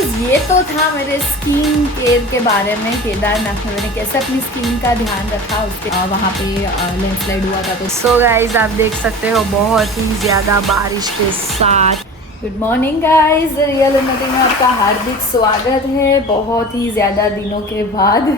Guys ये तो था मेरे स्किन केयर के बारे में। केदारनाथ में मैंने कैसे अपनी स्किन का ध्यान रखा, उसके वहाँ पे लैंडस्लाइड हुआ था। तो सो गाइस आप देख सकते हो बहुत ही ज़्यादा बारिश के साथ। गुड मॉर्निंग गाइस, रियल उन्नति में आपका हार्दिक स्वागत है। बहुत ही ज़्यादा दिनों के बाद,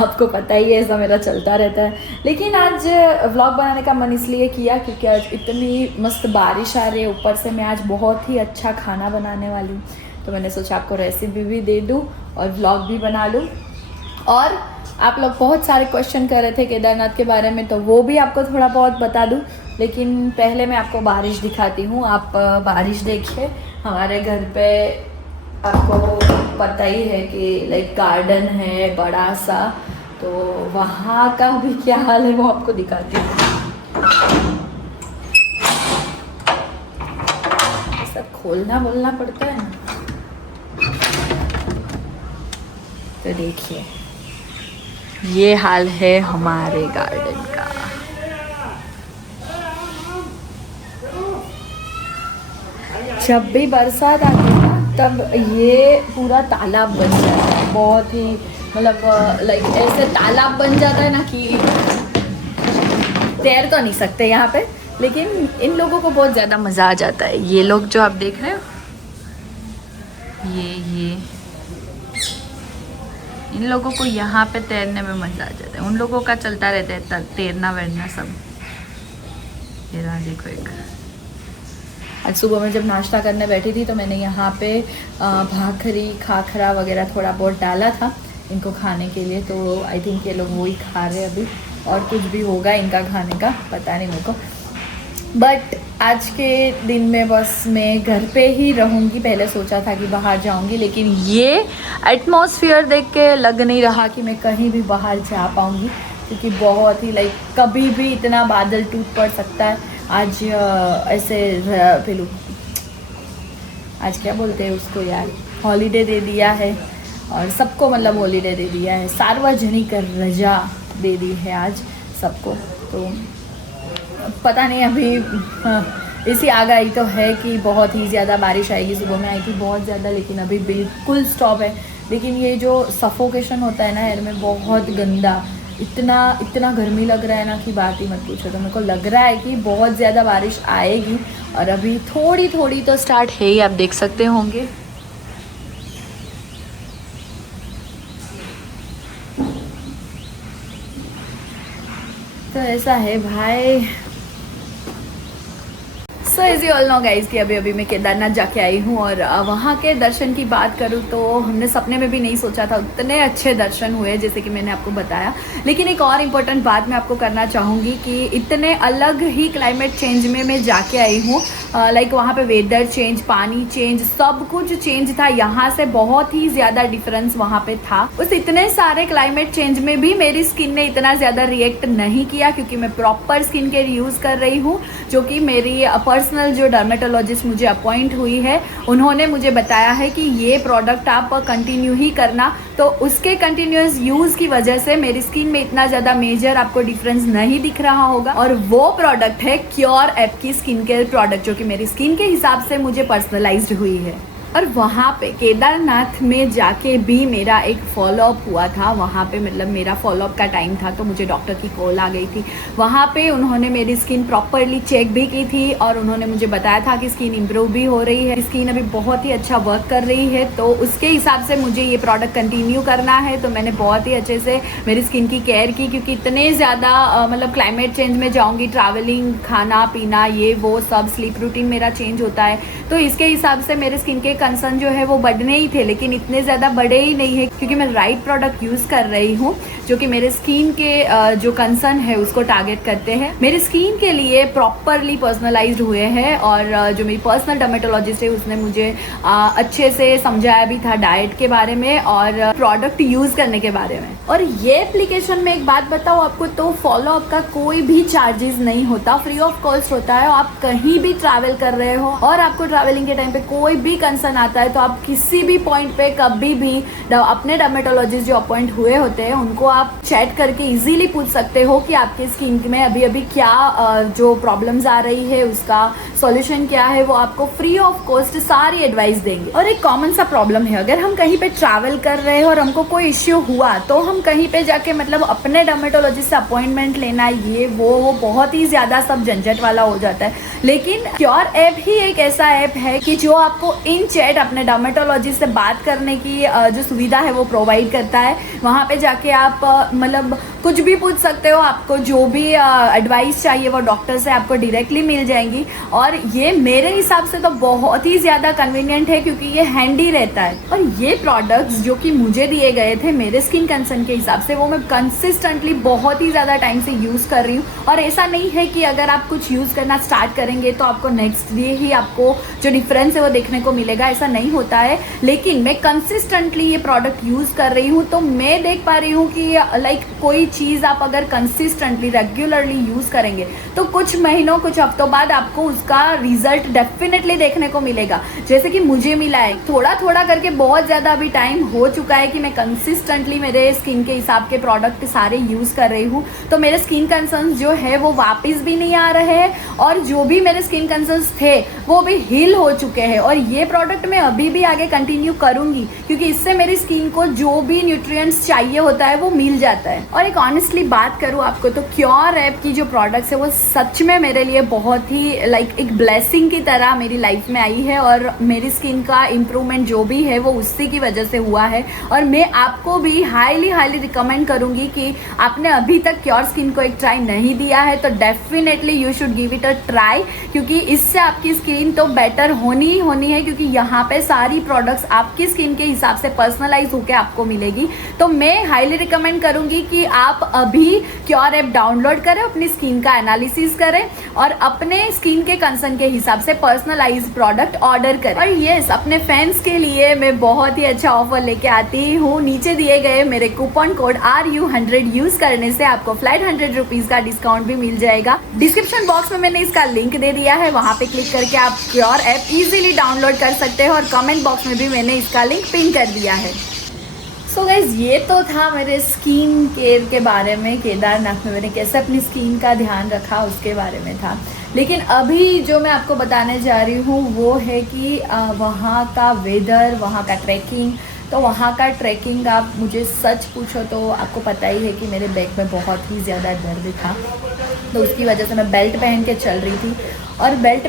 आपको पता ही है ऐसा मेरा चलता रहता है, लेकिन आज व्लॉग बनाने का मन इसलिए किया क्योंकि आज इतनी मस्त बारिश आ रही है। ऊपर से मैं आज बहुत ही अच्छा खाना बनाने वाली हूँ, तो मैंने सोचा आपको रेसिपी भी दे दूँ और व्लॉग भी बना लूँ। और आप लोग बहुत सारे क्वेश्चन कर रहे थे केदारनाथ के बारे में, तो वो भी आपको थोड़ा बहुत बता दूँ। लेकिन पहले मैं आपको बारिश दिखाती हूँ। आप बारिश देखिए। हमारे घर पे आपको पता ही है कि लाइक गार्डन है बड़ा सा, तो वहाँ का भी क्या हाल है वो आपको दिखाती हूँ। सब खोलना बोलना पड़ता है ना, तो देखिए ये हाल है हमारे गार्डन का। जब भी बरसात आती है ना, तब ये पूरा तालाब बन जाता है। बहुत ही मतलब लाइक ऐसे तालाब बन जाता है ना कि तैर तो नहीं सकते यहाँ पे, लेकिन इन लोगों को बहुत ज़्यादा मज़ा आ जाता है। ये लोग जो आप देख रहे हो, ये इन लोगों को यहाँ पे तैरने में मज़ा आ जाता है। उन लोगों का चलता रहता है तैरना वैरना सब। ये रहा देखो एक। आज सुबह में जब नाश्ता करने बैठी थी तो मैंने यहाँ पे भाखरी खाखरा वगैरह थोड़ा बहुत डाला था इनको खाने के लिए, तो आई थिंक ये लोग वही खा रहे हैं अभी। और कुछ भी होगा इनका खाने का, पता नहीं मेरे को। बट आज के दिन में बस मैं घर पे ही रहूँगी। पहले सोचा था कि बाहर जाऊँगी, लेकिन ये एटमॉस्फेयर देख के लग नहीं रहा कि मैं कहीं भी बाहर जा पाऊँगी, क्योंकि बहुत ही लाइक कभी भी इतना बादल टूट पड़ सकता है। आज ऐसे पेलू आज क्या बोलते हैं उसको यार, हॉलीडे दे दिया है और सबको, मतलब हॉलीडे दे दिया है, सार्वजनिक रजा दे दी है आज सबको। तो पता नहीं अभी इसी आगाही तो है कि बहुत ही ज़्यादा बारिश आएगी। सुबह में आई थी बहुत ज़्यादा, लेकिन अभी बिल्कुल स्टॉप है। लेकिन ये जो सफोकेशन होता है ना एयर में, बहुत गंदा, इतना गर्मी लग रहा है ना कि बात ही मत पूछो। तो मेरे को लग रहा है कि बहुत ज़्यादा बारिश आएगी, और अभी थोड़ी थोड़ी तो स्टार्ट है ही, आप देख सकते होंगे। तो ऐसा है भाई। So as you all know guys कि अभी मैं केदारनाथ जाके आई हूँ, और वहाँ के दर्शन की बात करूँ तो हमने सपने में भी नहीं सोचा था उतने अच्छे दर्शन हुए जैसे कि मैंने आपको बताया। लेकिन एक और इम्पोर्टेंट बात मैं आपको करना चाहूँगी कि इतने अलग ही क्लाइमेट चेंज में मैं जाके आई हूँ। लाइक वहाँ पे वेदर चेंज, पानी चेंज, सब कुछ चेंज था। यहाँ से बहुत ही ज़्यादा डिफरेंस वहाँ पे था। उस इतने सारे क्लाइमेट चेंज में भी मेरी स्किन ने इतना ज़्यादा रिएक्ट नहीं किया, क्योंकि मैं प्रॉपर स्किन केयर यूज़ कर रही हूँ, जो कि मेरी पर्सनल जो डर्मेटोलॉजिस्ट मुझे अपॉइंट हुई है उन्होंने मुझे बताया है कि ये प्रोडक्ट आप कंटिन्यू ही करना। तो उसके कंटिन्यूस यूज़ की वजह से मेरी स्किन में इतना ज़्यादा मेजर आपको डिफरेंस नहीं दिख रहा होगा। और वो प्रोडक्ट है क्योर ऐप की स्किन केयर प्रोडक्ट, जो कि मेरी स्किन के हिसाब से मुझे पर्सनलाइज्ड हुई है। और वहाँ पे केदारनाथ में जाके भी मेरा एक फॉलोअप हुआ था। वहाँ पे मतलब मेरा फॉलोअप का टाइम था, तो मुझे डॉक्टर की कॉल आ गई थी। वहाँ पे उन्होंने मेरी स्किन प्रॉपरली चेक भी की थी, और उन्होंने मुझे बताया था कि स्किन इम्प्रूव भी हो रही है, स्किन अभी बहुत ही अच्छा वर्क कर रही है। तो उसके हिसाब से मुझे ये प्रोडक्ट कंटिन्यू करना है। तो मैंने बहुत ही अच्छे से मेरी स्किन की केयर की, क्योंकि इतने ज़्यादा मतलब क्लाइमेट चेंज में जाऊँगी, ट्रैवलिंग, खाना पीना, ये वो सब, स्लीप रूटीन मेरा चेंज होता है। तो इसके हिसाब से मेरे स्किन के कंसर्न जो है वो बढ़ने ही थे, लेकिन इतने ज़्यादा बड़े ही नहीं है, क्योंकि मैं राइट प्रोडक्ट यूज़ कर रही हूँ जो कि मेरे स्किन के जो कंसर्न है उसको टारगेट करते हैं, मेरे स्किन के लिए प्रॉपरली पर्सनलाइज्ड हुए हैं। और जो मेरी पर्सनल डर्मेटोलॉजिस्ट है उसने मुझे अच्छे से समझाया भी था डाइट के बारे में और प्रोडक्ट यूज़ करने के बारे में। और ये एप्लीकेशन में एक बात बताऊँ आपको, तो फॉलोअप का कोई भी चार्जेस नहीं होता, फ्री ऑफ कॉस्ट होता है। आप कहीं भी ट्रैवल कर रहे हो और आपको ट्रैवलिंग के टाइम पे कोई भी कंसर्न आता है, तो आप किसी भी पॉइंट पे कभी भी अपने डर्मेटोलॉजिस्ट जो अपॉइंट हुए होते हैं उनको आप चैट करके इजीली पूछ सकते हो कि आपके स्किन में अभी क्या जो प्रॉब्लम्स आ रही है उसका सॉल्यूशन क्या है वो आपको फ्री ऑफ कॉस्ट सारी एडवाइस देंगे। और एक कॉमन सा प्रॉब्लम है, अगर हम कहीं पे ट्रैवल कर रहे हैं और हमको कोई इश्यू हुआ तो हम कहीं पे जाके मतलब अपने डर्मेटोलॉजिस्ट से अपॉइंटमेंट लेना, ये वो बहुत ही ज़्यादा सब झंझट वाला हो जाता है। लेकिन क्योर ऐप ही एक ऐसा ऐप है कि जो आपको इन चैट अपने डर्मेटोलॉजिस्ट से बात करने की जो सुविधा है वो प्रोवाइड करता है। वहाँ पे जाके आप मतलब कुछ भी पूछ सकते हो, आपको जो भी एडवाइस चाहिए वो डॉक्टर से आपको डायरेक्टली मिल जाएंगी। और ये मेरे हिसाब से तो बहुत ही ज़्यादा कन्वीनियंट है क्योंकि ये हैंडी रहता है। और ये प्रोडक्ट्स जो कि मुझे दिए गए थे मेरे स्किन कंसर्न के हिसाब से, वो मैं कंसिस्टेंटली बहुत ही ज़्यादा टाइम से यूज़ कर रही हूँ। और ऐसा नहीं है कि अगर आप कुछ यूज़ करना स्टार्ट करेंगे तो आपको नेक्स्ट डे ही आपको जो डिफरेंस है वो देखने को मिलेगा, ऐसा नहीं होता है। लेकिन मैं कंसिस्टेंटली ये प्रोडक्ट यूज़ कर रही हूँ तो मैं देख पा रही हूँ कि लाइक कोई चीज़ आप अगर कंसिस्टेंटली रेगुलरली यूज़ करेंगे तो कुछ महीनों कुछ हफ्तों बाद आपको उसका रिजल्ट डेफिनेटली देखने को मिलेगा, जैसे कि मुझे मिला है। थोड़ा थोड़ा करके बहुत ज़्यादा अभी टाइम हो चुका है कि मैं कंसिस्टेंटली मेरे स्किन के हिसाब के प्रोडक्ट सारे यूज़ कर रही हूँ। तो मेरे स्किन कंसर्न्स जो है वो वापस भी नहीं आ रहे हैं और जो भी मेरे स्किन कंसर्न्स थे वो भी हील हो चुके हैं। और ये प्रोडक्ट मैं अभी भी आगे कंटिन्यू करूँगी क्योंकि इससे मेरी स्किन को जो भी न्यूट्रिएंट्स चाहिए होता है वो मिल जाता है। और एक ऑनेस्टली बात करूँ आपको तो क्योर ऐप की जो प्रोडक्ट्स है वो सच में मेरे लिए बहुत ही लाइक एक ब्लेसिंग की तरह मेरी लाइफ में आई है। और मेरी स्किन का इम्प्रूवमेंट जो भी है वो उसी की वजह से हुआ है। और मैं आपको भी हाईली रिकमेंड करूँगी कि आपने अभी तक क्योर स्किन को एक ट्राई नहीं दिया है तो definitely you should give it a try, क्योंकि इससे आपकी स्किन तो बेटर होनी ही होनी है। क्योंकि यहाँ पे सारी प्रोडक्ट्स आपकी स्किन के हिसाब से पर्सनलाइज होकर आपको मिलेगी। तो मैं हाईली रिकमेंड करूँगी कि आप अभी क्योर ऐप डाउनलोड करें, अपनी स्किन का एनालिसिस करें और अपने स्किन के कंसर्न के हिसाब से पर्सनलाइज प्रोडक्ट ऑर्डर करें। और यस, अपने फैंस के लिए मैं बहुत ही अच्छा ऑफर लेके आती हूँ। नीचे दिए गए मेरे कूपन कोड RU100 यूज करने से आपको फ्लैट 100 रुपीज का डिस्काउंट भी मिल जाएगा। डिस्क्रिप्शन बॉक्स में मैंने इसका लिंक दे दिया है, वहाँ पे क्लिक करके आप क्योर ऐप इजीली डाउनलोड कर सकते हैं और कमेंट बॉक्स में भी मैंने इसका लिंक पिन कर दिया है। सो गाइज, ये तो था मेरे स्किन केयर के बारे में। केदारनाथ में मैंने कैसे अपनी स्किन का ध्यान रखा उसके बारे में था। लेकिन अभी जो मैं आपको बताने जा रही हूँ वो है कि वहाँ का वेदर, वहाँ का ट्रैकिंग। तो वहाँ का ट्रैकिंग आप मुझे सच पूछो तो आपको पता ही है कि मेरे बैक में बहुत ही ज़्यादा दर्द था, तो उसकी वजह से मैं बेल्ट पहन के चल रही थी। और बेल्ट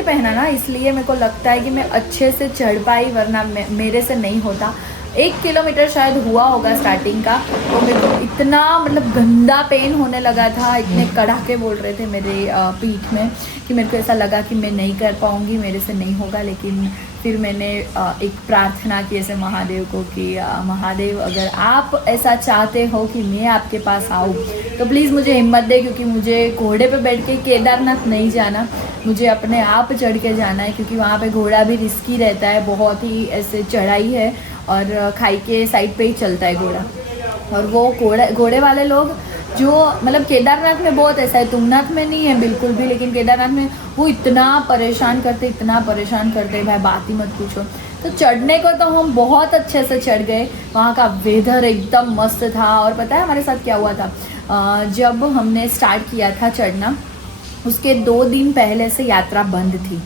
पहना ना इसलिए मेरे को लगता है कि मैं अच्छे से चढ़ पाई, वरना मेरे से नहीं होता। 1 किलोमीटर शायद हुआ होगा स्टार्टिंग का, तो मेरे को इतना मतलब गंदा पेन होने लगा था, इतने कड़ाके बोल रहे थे मेरे पीठ में कि मेरे को ऐसा लगा कि मैं नहीं कर पाऊँगी, मेरे से नहीं होगा। लेकिन फिर मैंने एक प्रार्थना की ऐसे महादेव को कि महादेव, अगर आप ऐसा चाहते हो कि मैं आपके पास आऊँ तो प्लीज़ मुझे हिम्मत दे, क्योंकि मुझे घोड़े पे बैठ के केदारनाथ नहीं जाना, मुझे अपने आप चढ़ के जाना है। क्योंकि वहाँ पे घोड़ा भी रिस्की रहता है, बहुत ही ऐसे चढ़ाई है और खाई के साइड पे ही चलता है घोड़ा। और वो घोड़े वाले लोग जो मतलब केदारनाथ में बहुत ऐसा है, तुंगनाथ में नहीं है बिल्कुल भी, लेकिन केदारनाथ में वो इतना परेशान करते भाई बात ही मत पूछो। तो चढ़ने को तो हम बहुत अच्छे से चढ़ गए, वहाँ का वेदर एकदम मस्त था। और पता है हमारे साथ क्या हुआ था, जब हमने स्टार्ट किया था चढ़ना उसके 2 दिन पहले से यात्रा बंद थी,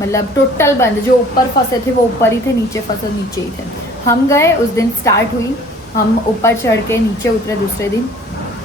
मतलब टोटल बंद। जो ऊपर फंसे थे वो ऊपर ही थे, नीचे फंसे नीचे ही थे। हम गए, उस दिन स्टार्ट हुई, हम ऊपर चढ़ के नीचे उतरे दूसरे दिन।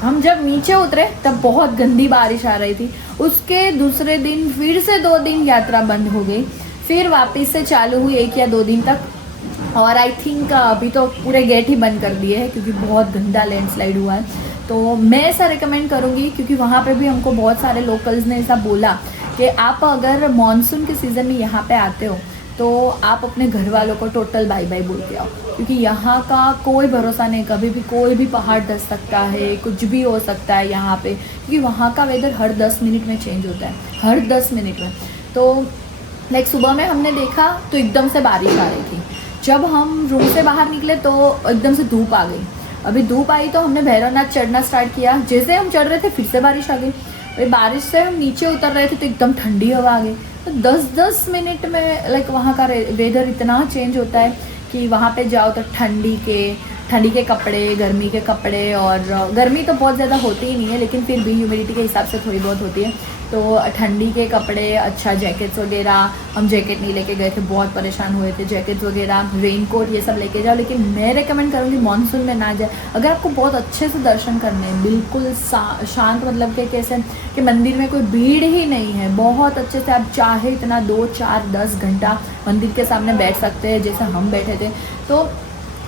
हम जब नीचे उतरे तब बहुत गंदी बारिश आ रही थी। उसके दूसरे दिन फिर से 2 दिन यात्रा बंद हो गई, फिर वापस से चालू हुई 1 या 2 दिन तक। और आई थिंक अभी तो पूरे गेट ही बंद कर दिए हैं क्योंकि बहुत गंदा लैंडस्लाइड हुआ है। तो मैं ऐसा रिकमेंड करूँगी, क्योंकि वहाँ पे भी हमको बहुत सारे लोकल्स ने ऐसा बोला कि आप अगर मानसून के सीज़न में यहाँ पे आते हो तो आप अपने घर वालों को टोटल बाय बाय बोल के आओ, क्योंकि यहाँ का कोई भरोसा नहीं, कभी भी कोई भी पहाड़ धस सकता है, कुछ भी हो सकता है यहाँ पे। क्योंकि वहाँ का वेदर हर 10 मिनट में चेंज होता है, हर 10 मिनट में। तो लाइक सुबह में हमने देखा तो एकदम से बारिश आ रही थी, जब हम रूम से बाहर निकले तो एकदम से धूप आ गई। अभी धूप आई तो हमने भैरवनाथ चढ़ना स्टार्ट किया, जैसे हम चढ़ रहे थे फिर से बारिश आ गई। फिर बारिश से हम नीचे उतर रहे थे तो एकदम ठंडी हवा आ गई। तो 10-10 मिनट में लाइक वहाँ का वेदर इतना चेंज होता है कि वहाँ पे जाओ तो ठंडी के कपड़े, गर्मी के कपड़े, और गर्मी तो बहुत ज़्यादा होती ही नहीं है लेकिन फिर भी ह्यूमिडिटी के हिसाब से थोड़ी बहुत होती है, तो ठंडी के कपड़े, अच्छा जैकेट्स वगैरह। हम जैकेट नहीं लेके गए थे, बहुत परेशान हुए थे, जैकेट्स वगैरह, रेनकोट ये सब लेके जाओ। लेकिन मैं रेकमेंड करूँगी मानसून में ना जाए। अगर आपको बहुत अच्छे से दर्शन करने हैं, बिल्कुल शांत, मतलब कि कैसे कि मंदिर में कोई भीड़ ही नहीं है, बहुत अच्छे से आप चाहे इतना 2, 4, 10 घंटा मंदिर के सामने बैठ सकते हैं, जैसे हम बैठे थे तो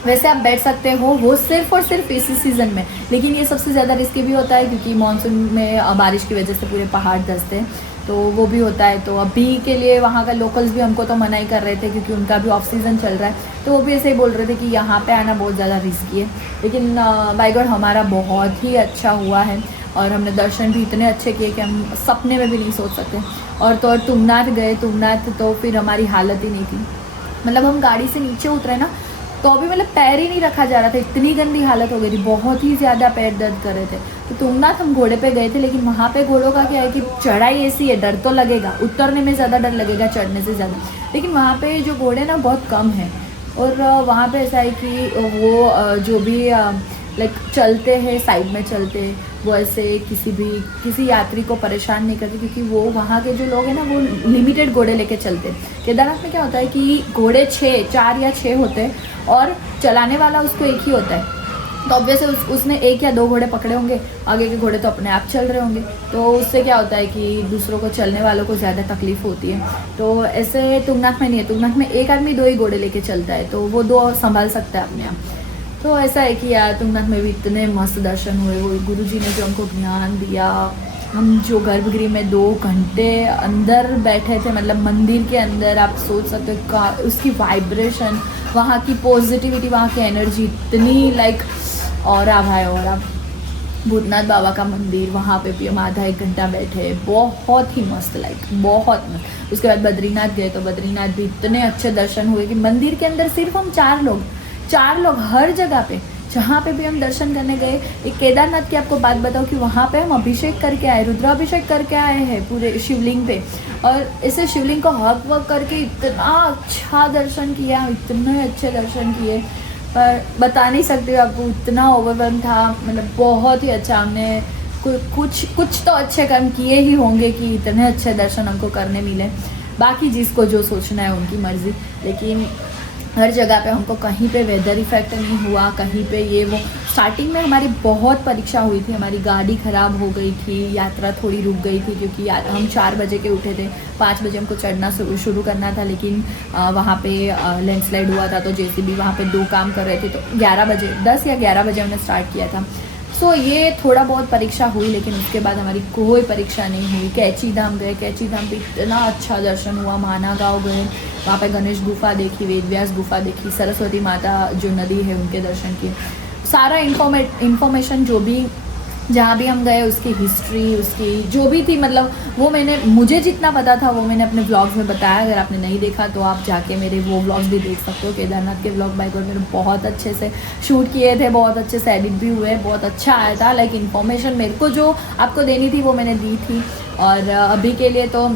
वैसे आप बैठ सकते हो, वो सिर्फ और सिर्फ इसी सीज़न में। लेकिन ये सबसे ज़्यादा रिस्की भी होता है क्योंकि मानसून में बारिश की वजह से पूरे पहाड़ धंसते हैं, तो वो भी होता है। तो अभी के लिए वहाँ का लोकल्स भी हमको तो मना ही कर रहे थे क्योंकि उनका भी ऑफ सीज़न चल रहा है, तो वो भी ऐसे ही बोल रहे थे कि यहाँ पे आना बहुत ज़्यादा रिस्की है। लेकिन बाय गॉड हमारा बहुत ही अच्छा हुआ है और हमने दर्शन भी इतने अच्छे किए कि हम सपने में भी नहीं सोच सकते। और तो और तुंगनाथ गए, तुंगनाथ तो फिर हमारी हालत ही नहीं थी, मतलब हम गाड़ी से नीचे उतरे ना तो अभी मतलब पैर ही नहीं रखा जा रहा था, इतनी गंदी हालत हो गई थी, बहुत ही ज़्यादा पैर दर्द कर रहे थे। तो तुंगनाथ हम घोड़े पे गए थे, लेकिन वहाँ पे घोड़ों का क्या है कि चढ़ाई ऐसी है, डर तो लगेगा, उतरने में ज़्यादा डर लगेगा चढ़ने से ज़्यादा। लेकिन वहाँ पे जो घोड़े ना बहुत कम है, और वहाँ पे ऐसा है कि वो जो भी लाइक चलते हैं, साइड में चलते हैं, वो ऐसे किसी यात्री को परेशान नहीं करते क्योंकि वो वहाँ के जो लोग हैं ना वो लिमिटेड घोड़े लेके चलते हैं। केदारनाथ में क्या होता है कि घोड़े 4 या 6 होते हैं और चलाने वाला उसको एक ही होता है, तो ऑब्वियसली उसने 1 या 2 घोड़े पकड़े होंगे, आगे के घोड़े तो अपने आप चल रहे होंगे, तो उससे क्या होता है कि दूसरों को, चलने वालों को ज़्यादा तकलीफ होती है। तो ऐसे तुंगनाथ में नहीं है, तुंगनाथ में एक आदमी 2 ही घोड़े लेके चलता है, तो वो 2 संभाल सकता है अपने आप। तो ऐसा है कि यार तुंगनाथ में भी इतने मस्त दर्शन हुए, वो गुरुजी ने जो हमको ज्ञान दिया। हम जो गर्भगृह में 2 घंटे अंदर बैठे थे, मतलब मंदिर के अंदर, आप सोच सकते हो उसकी वाइब्रेशन, वहाँ की पॉजिटिविटी, वहाँ की एनर्जी इतनी लाइक और भाई। और आप भूतनाथ बाबा का मंदिर, वहाँ पे भी हम आधा 1 घंटा बैठे, बहुत ही मस्त, लाइक बहुत मस्त। उसके बाद बद्रीनाथ गए, तो बद्रीनाथ भी इतने अच्छे दर्शन हुए कि मंदिर के अंदर सिर्फ हम 4 लोग हर जगह पे, जहाँ पे भी हम दर्शन करने गए। एक केदारनाथ की आपको बात बताऊँ कि वहाँ पे हम अभिषेक करके आए, रुद्राभिषेक करके आए हैं पूरे शिवलिंग पे, और इसे शिवलिंग को हक वक करके इतना अच्छा दर्शन किया, इतने अच्छे दर्शन किए, पर बता नहीं सकती आपको, इतना ओवरवेल्म था, मतलब बहुत ही अच्छा। हमने कुछ तो अच्छे काम किए ही होंगे कि इतने अच्छे दर्शन हमको करने मिले। बाकी जिसको जो सोचना है उनकी मर्ज़ी, लेकिन हर जगह पे हमको कहीं पे वेदर इफेक्ट नहीं हुआ, कहीं पे ये वो। स्टार्टिंग में हमारी बहुत परीक्षा हुई थी, हमारी गाड़ी ख़राब हो गई थी, यात्रा थोड़ी रुक गई थी क्योंकि हम 4 बजे के उठे थे, 5 बजे हमको चढ़ना शुरू करना था, लेकिन वहाँ पे लैंडस्लाइड हुआ था, तो जेसीबी वहाँ पे 2 काम कर रहे थे, तो 11 बजे 10 या 11 बजे हमने स्टार्ट किया था। सो ये थोड़ा बहुत परीक्षा हुई, लेकिन उसके बाद हमारी कोई परीक्षा नहीं हुई। कैची धाम गए, कैची धाम पे इतना अच्छा दर्शन हुआ। माना गाँव गए, वहाँ पे गणेश गुफा देखी, वेदव्यास गुफा देखी, सरस्वती माता जो नदी है उनके दर्शन किए। सारा इन्फॉर्मेशन जो भी जहाँ भी हम गए, उसकी हिस्ट्री, उसकी जो भी थी, मतलब वो मुझे जितना पता था वो मैंने अपने व्लॉग्स में बताया। अगर आपने नहीं देखा तो आप जाके मेरे वो व्लॉग्स भी देख सकते हो। केदारनाथ के व्लॉग बाय गॉड मैंने बहुत अच्छे से शूट किए थे, बहुत अच्छे से एडिट भी हुए, बहुत अच्छा आया था। लाइक इन्फॉर्मेशन मेरे को जो आपको देनी थी वो मैंने दी थी। और अभी के लिए तो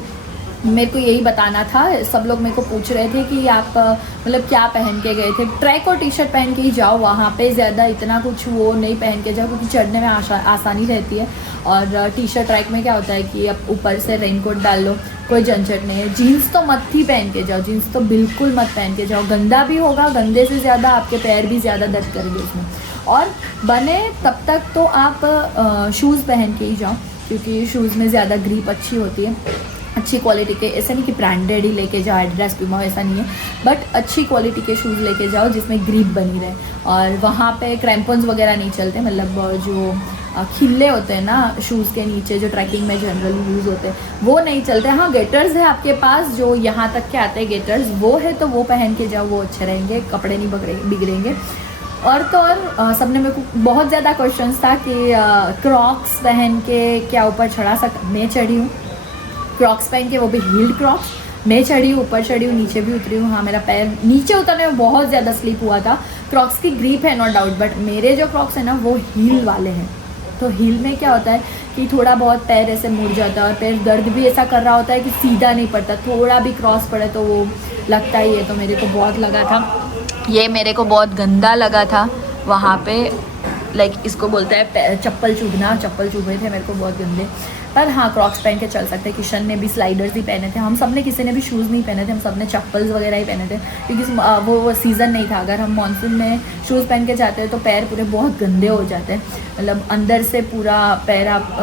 मेरे को यही बताना था। सब लोग मेरे को पूछ रहे थे कि आप मतलब क्या पहन के गए थे। ट्रैक और टी शर्ट पहन के ही जाओ, वहाँ पे ज़्यादा इतना कुछ वो नहीं पहन के जाओ क्योंकि चढ़ने में आसानी रहती है। और टी शर्ट ट्रैक में क्या होता है कि आप ऊपर से रेनकोट डाल लो, कोई झंझट नहीं है। जीन्स तो मत ही पहन के जाओ, जीन्स तो बिल्कुल मत पहन के जाओ, गंदा भी होगा, गंदे से ज़्यादा आपके पैर भी ज़्यादा दर्द करेंगे उसमें। और बने तब तक तो आप शूज़ पहन के ही जाओ क्योंकि शूज़ में ज़्यादा ग्रिप अच्छी होती है, अच्छी क्वालिटी के। ऐसा नहीं कि ब्रांडेड ही लेके जाओ, एडिडास प्यूमा, ऐसा नहीं है, बट अच्छी क्वालिटी के शूज़ लेके जाओ जिसमें ग्रिप बनी रहे। और वहाँ पे क्रैम्पन्स वगैरह नहीं चलते, मतलब जो खिल्ले होते हैं ना शूज़ के नीचे जो ट्रैकिंग में जनरली यूज़ होते हैं वो नहीं चलते। हाँ, गेटर्स है आपके पास जो यहाँ तक के आते हैं गेटर्स, वो है तो वो पहन के जाओ, वो अच्छे रहेंगे, कपड़े नहीं बिगड़ेंगे। और तो और सबने मेरे को बहुत ज़्यादा क्वेश्चंस था कि क्रॉक्स पहन के क्या ऊपर चढ़ा मैं चढ़ी हूँ क्रॉक्स पहन के, वो भी हील्ड क्रॉक्स। मैं चढ़ी हूँ, ऊपर चढ़ी हूँ, नीचे भी उतरी हूँ। हाँ, मेरा पैर नीचे उतरने में बहुत ज़्यादा स्लिप हुआ था। क्रॉक्स की ग्रिप है नो डाउट, बट मेरे जो क्रॉक्स हैं ना वो हील वाले हैं। तो हील में क्या होता है कि थोड़ा बहुत पैर ऐसे मुड़ जाता है और पैर दर्द भी ऐसा कर रहा होता है कि सीधा नहीं पड़ता, थोड़ा भी क्रॉस पड़े तो वो लगता ही है। तो मेरे को बहुत लगा था, ये मेरे को बहुत गंदा लगा था वहाँ पे लाइक इसको बोलते हैं चप्पल चुभना, चप्पल चुभे थे मेरे को बहुत गंदे। पर हाँ, क्रॉक्स पहन के चल सकते हैं। किशन ने भी स्लाइडर्स ही पहने थे, हम सब ने, किसी ने भी शूज़ नहीं पहने थे, हम सब ने चप्पल्स वगैरह ही पहने थे, क्योंकि वो सीज़न नहीं था। अगर हम मानसून में शूज़ पहन के जाते हैं तो पैर पूरे बहुत गंदे हो जाते हैं, मतलब अंदर से पूरा पैर आप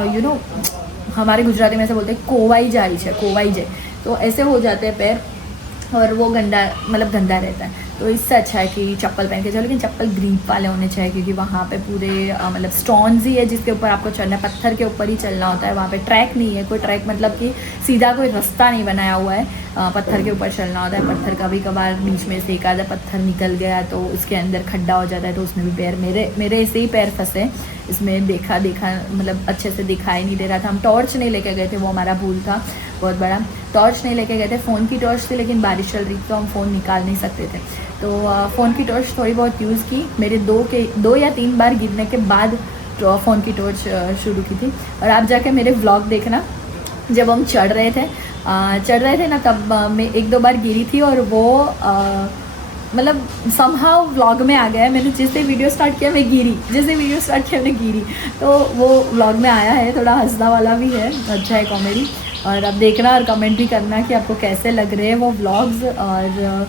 हमारे गुजराती में ऐसे बोलते हैं कोवाई जाई है, कोवाई जाए, तो ऐसे हो जाते हैं पैर और वो गंदा, मतलब गंदा रहता है। तो इससे अच्छा है कि चप्पल पहन के चलो, लेकिन चप्पल ग्रिप वाले होने चाहिए, क्योंकि वहाँ पे पूरे मतलब स्टोन्स ही है जिसके ऊपर आपको चलना है, पत्थर के ऊपर ही चलना होता है। वहाँ पे ट्रैक नहीं है, कोई ट्रैक मतलब कि सीधा कोई रास्ता नहीं बनाया हुआ है, पत्थर के ऊपर चलना होता है। पत्थर कभी कभार बीच में से एक आधा पत्थर निकल गया तो उसके अंदर खड्डा हो जाता है, तो उसमें भी पैर, मेरे ऐसे ही पैर फंसे इसमें, देखा मतलब अच्छे से दिखाई नहीं दे रहा था। हम टॉर्च नहीं लेके गए थे, वो हमारा भूल था बहुत बड़ा, टॉर्च नहीं लेके गए थे। फ़ोन की टॉर्च थी, लेकिन बारिश चल रही थी तो हम फ़ोन निकाल नहीं सकते थे, तो फ़ोन की टॉर्च थोड़ी बहुत यूज़ की। मेरे 2 या 3 बार गिरने के बाद फ़ोन की टॉर्च शुरू की थी। और आप जाके मेरे व्लॉग देखना, जब हम चढ़ रहे थे ना, तब मैं 1-2 बार गिरी थी, और वो मतलब समहाउ व्लॉग में आ गया। मैंने जैसे वीडियो स्टार्ट किया मैं गिरी, जैसे वीडियो स्टार्ट किया मैं गिरी, तो वो व्लॉग में आया है। थोड़ा हंसना वाला भी है, अच्छा है कॉमेडी। और आप देखना और कमेंट भी करना कि आपको कैसे लग रहे हैं वो व्लॉग्स। और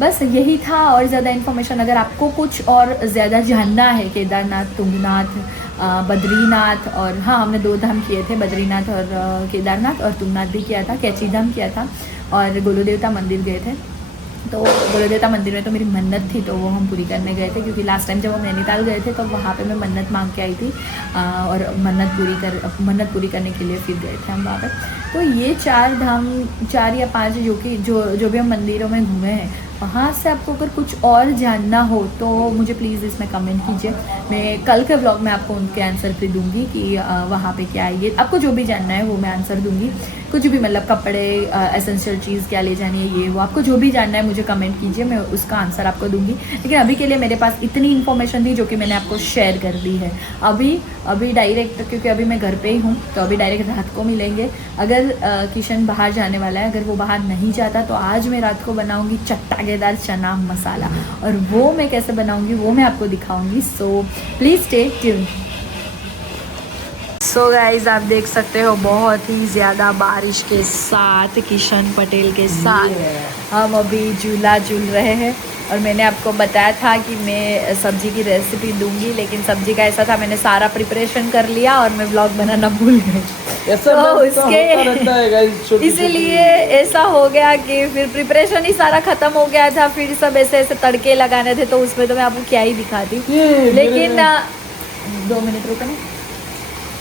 बस यही था, और ज़्यादा इन्फॉर्मेशन अगर आपको कुछ और ज़्यादा जानना है, केदारनाथ, तुंगनाथ, बद्रीनाथ, और हाँ हमने 2 धाम किए थे, बद्रीनाथ और केदारनाथ, और तुंगनाथ भी किया था, कैची धाम किया था, और गोलू देवता मंदिर गए थे। तो गोलू देवता मंदिर में तो मेरी मन्नत थी, तो वो हम पूरी करने गए थे, क्योंकि लास्ट टाइम जब हम नैनीताल गए थे तो वहाँ पे मैं मन्नत मांग के आई थी, और मन्नत पूरी करने के लिए फिर गए थे हम वहाँ पे। तो ये 4 धाम, 4 या 5 जो भी हम मंदिरों में घूमे हैं, वहाँ से आपको अगर कुछ और जानना हो तो मुझे प्लीज़ इसमें कमेंट कीजिए। मैं कल के व्लॉग में आपको उनके आंसर भी दूंगी कि वहाँ पे क्या है, ये आपको जो भी जानना है वो मैं आंसर दूंगी। कुछ भी, मतलब कपड़े, एसेंशियल चीज़ क्या ले जानी है, ये वो आपको जो भी जानना है मुझे कमेंट कीजिए, मैं उसका आंसर आपको दूंगी। लेकिन अभी के लिए मेरे पास इतनी इन्फॉर्मेशन थी जो कि मैंने आपको शेयर कर दी है। अभी डायरेक्ट, क्योंकि अभी मैं घर पे ही हूँ, तो अभी डायरेक्ट रात को मिलेंगे। अगर किशन बाहर जाने वाला है, अगर वो बाहर नहीं जाता, तो आज मैं रात को बनाऊँगी चट्टाकेदार चना मसाला, और वो मैं कैसे बनाऊँगी वो मैं आपको दिखाऊँगी। So please stay tuned. So guys, आप देख सकते हो बहुत ही ज़्यादा बारिश के साथ, किशन पटेल के साथ हम अभी झूला झूल रहे हैं। और मैंने आपको बताया था कि मैं सब्ज़ी की रेसिपी दूंगी, लेकिन सब्ज़ी का ऐसा था, मैंने सारा प्रिपरेशन कर लिया और मैं व्लॉग बनाना भूल गई, तो उसके इसीलिए ऐसा हो गया कि फिर प्रिपरेशन ही सारा ख़त्म हो गया था। फिर सब ऐसे तड़के लगाने थे, तो उसमें तो मैं आपको क्या ही दिखाती। लेकिन 2 मिनट रुको ना।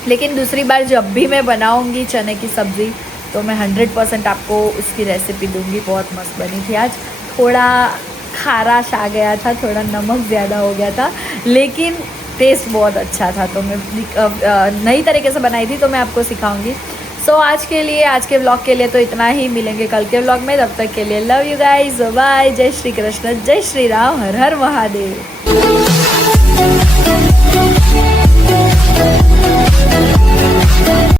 लेकिन दूसरी बार जब भी मैं बनाऊंगी चने की सब्ज़ी, तो मैं 100% आपको उसकी रेसिपी दूंगी। बहुत मस्त बनी थी। आज थोड़ा खाराश आ गया था, थोड़ा नमक ज़्यादा हो गया था, लेकिन टेस्ट बहुत अच्छा था। तो मैं नई तरीके से बनाई थी, तो मैं आपको सिखाऊंगी। सो आज के व्लॉग के लिए तो इतना ही। मिलेंगे कल के व्लॉग में, तब तक के लिए लव यू गाइज, बाय। जय श्री कृष्ण, जय श्री राम, हर हर महादेव।